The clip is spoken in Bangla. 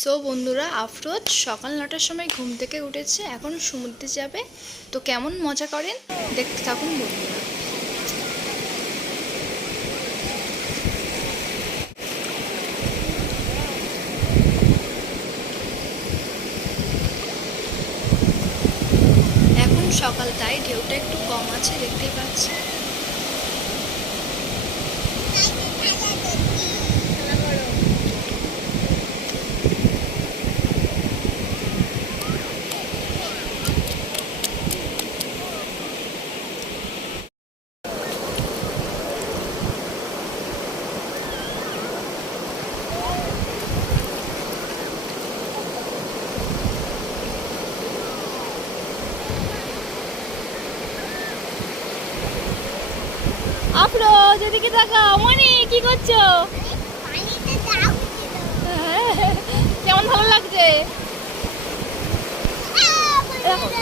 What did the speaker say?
সো বন্ধুরা, আফরোজ সকাল ৯টার সময় ঘুম থেকে উঠেছে, এখন সমুদ্রে যাবে। তো কেমন মজা করেন দেখতে থাকুন বন্ধুরা। এখন সকাল, তাই ঢেউটা একটু কম আছে, দেখতেই পাচ্ছি। আফরোজ, এদিকে তাকাও। মনি, কি করছো? কেমন ভালো লাগছে? দেখো